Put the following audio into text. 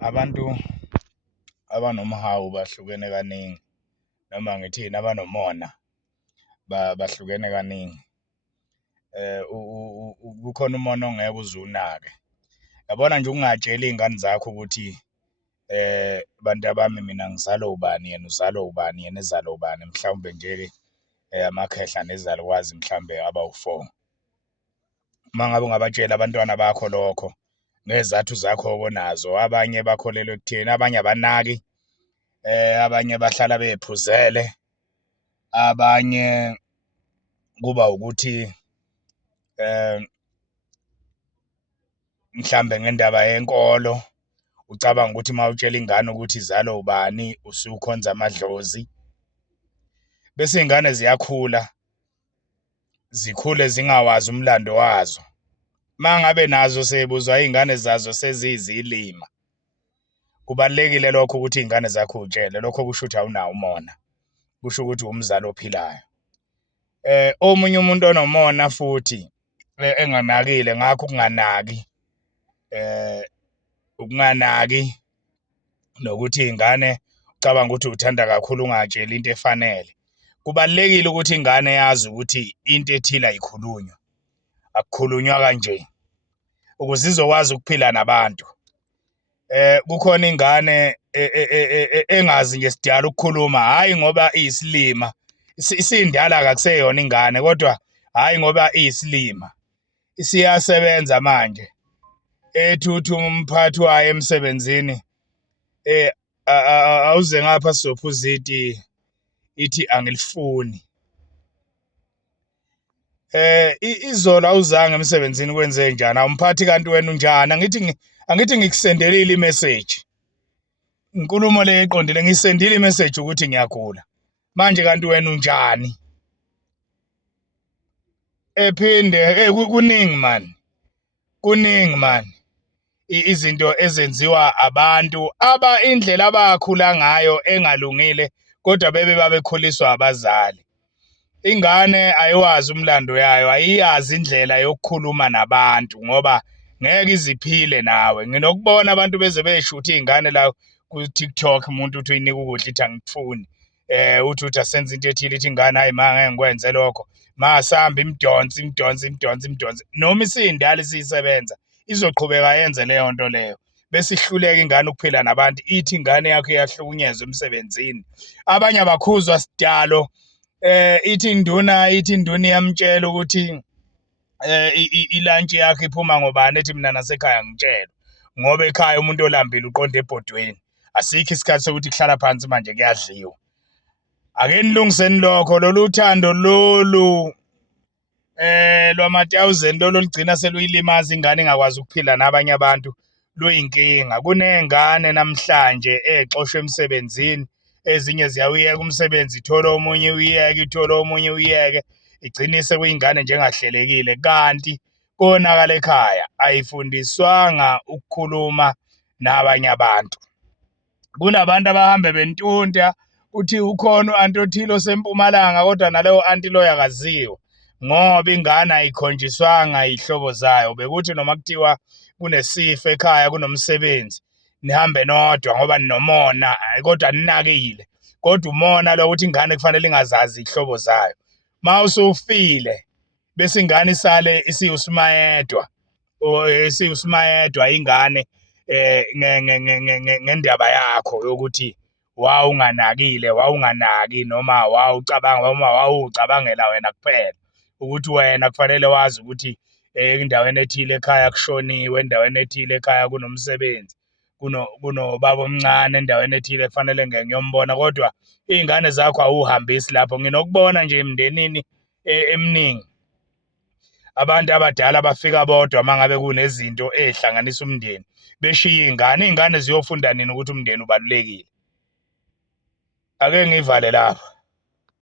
Abantu abanomhawu bahlukene kaningi noma ngithini abanomona bahlukene kaningi. Kukhona umona ongeke uze unake. Yabona nje ukungatsheli iy'ngane zakho ukuthi bantu bami mina ngizalwa ubani, yena uzalwa ubani, yena ezalwa ubani, mhlawumbe nje-ke amakhehla nezalukwazi mhlawumbe abawu-4. Uma ngabe ungabatshela abantwana bakho lokho ngezathu zakho nazo, abanye bakholelwa ekutheni, abanye abanaki, abanye bahlala bephuzele, abanye kuba ukuthi mhlambe ngendaba yenkolo ucabanga ukuthi mawutshela ingane ukuthi izalwa ubani usukhonza amadlozi, bese iy'ngane ziyakhula, zikhule zingawazi umlando wazo. Uma ngabe nazo sey'buzwa iy'ngane zazo seziyizilima, kubalulekile lokho ukuthi iy'ngane zakho uy'tshele. Lokho kusho ukuthi awunawo umona, kusho ukuthi umzali ophilayo. Omunye umuntu onomona futhi enganakile, ngakho ukunganaki nokuthi iy'ngane ucabanga ukuthi uthanda kakhulu ungatsheli into efanele. Kubalulekile ukuthi ingane yazi ukuthi into ethile ayikhulunywa, akukhulunywa kanje, ukuze izokwazi ukuphila nabantu. Kukhona ingane engazi nje sidala ukukhuluma, hhayi ngoba iyisilima, isindala akuseyona ingane, kodwa hhayi ngoba iyisilima, isiyasebenza manje. Ethi umphathi wayo emsebenzini awuze ngapha sizophuza itiye, ithi angilifuni. Izolo awuzange emsebenzini kwenze njani? Awumphathi kanti wena unjani? Angithi ngikusendelile imeseji, inkulumo le eqondile, ngiyisendile imeseji ukuthi ngiyagula, manje kanti wena unjani? Ephinde kuningi mani izinto ezenziwa abantu indlela abakhula ngayo engalungile, kodwa babekhuliswa abazali. Ingane ayiwazi umlando yayo, ayiyazi indlela yokukhuluma nabantu ngoba ngeke iziphile nawe. Nginokubona abantu beze bey'shutha iy'ngane la ku-TikTok, umuntu uthi uyinika ukudla ithi angikufuni. Uthi asenze into ethile, ithi ingane hayi ma ngeke ngikwenze lokho, masambe imidonsi. Noma isiyindala isiyisebenza, izoqhubeka yenze leyo nto leyo. Bese ihluleka ingane ukuphila nabantu, ithi ingane yakho iyahlukunyezwa emsebenzini. Abanye abakhuzwa sidalo, ithi induna iyamtshela ukuthi ilantshi yakho iphuma ngobani, ethi mina nasekhaya ngitshelwe, ngoba ekhaya umuntu olambile uqonda ebhodweni, asikho isikhathi sokuthi kuhlala phansi manje kuyadliwa. Ake nilungiseni lokho, lolu thando lolu lwama-1000 lolu ligcina seluyilimaza ingane ingakwazi ukuphila nabanye abantu, luyinkinga. Kuney'ngane namhlanje ey'xoshwe emsebenzini, ezinye ziyawuyeka umsebenzi, ithole omunye uyiyeke, ithole omunye uyiyeke, igcine sekuyingane nje engahlelekile, kanti konakala ekhaya, ayifundiswanga ukukhuluma nabanye abantu. Kunabantu abahambe bentunta uthi ukhona u-anti othile osempumalanga, kodwa naloyo anti loyo akaziwa ngoba ingane ayikhonjiswanga iy'hlobo zayo. Bekuthi noma kuthiwa kunesifo ekhaya, kunomsebenzi, nihambe nodwa ngoba ninomona, kodwa ninakile. Kodwa umona lo ukuthi ingane kufanele ingazazi iy'hlobo zayo. Ma usufile bese ingane isale isiwusimayedwa, ingane ngendaba yakho yokuthi wawunganakile, wawunganaki, noma wawucabangela wena kuphela, ukuthi wena kufanele wazi ukuthi endaweni ethile ekhaya kushoniwe, endaweni ethile ekhaya kunomsebenzi, kunobaba omncane, endaweni ethile kufanele ngeke ngiyombona, kodwa iy'ngane zakho awuhambisi lapho. Nginokubona nje emndenini eminingi abantu abadala bafika bodwa uma ngabe kunezinto ey'hlanganisa umndeni, beshiye iy'ngane ziyofunda nini ukuthi umndeni ubalulekile. Ake ngivale lapho.